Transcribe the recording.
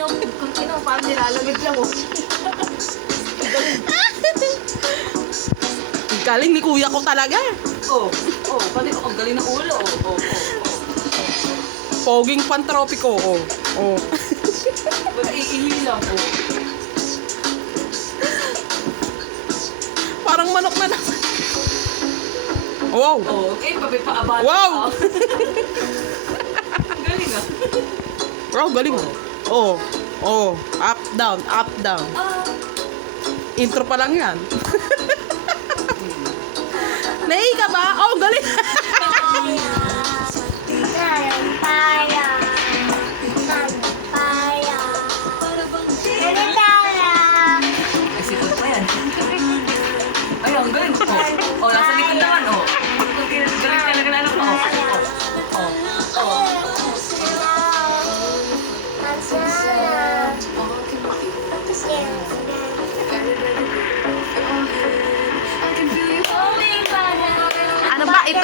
Kung ino, parang nilalamig lang oh. Galing ni kuya ko talaga. Pati ang galing ng ulo. Poging pantropiko. Wala iihi lang Parang manok na naman. Wow. Papaabala. Wow. Galing ah. Wow, galing mo. Up, down, up, down. Intro pa lang yan. Nai ka ba? Galing. Sipon pa yan. Ay, ang galing. Nasa likod naman Galing talaga na anak mo. Ano ba ito?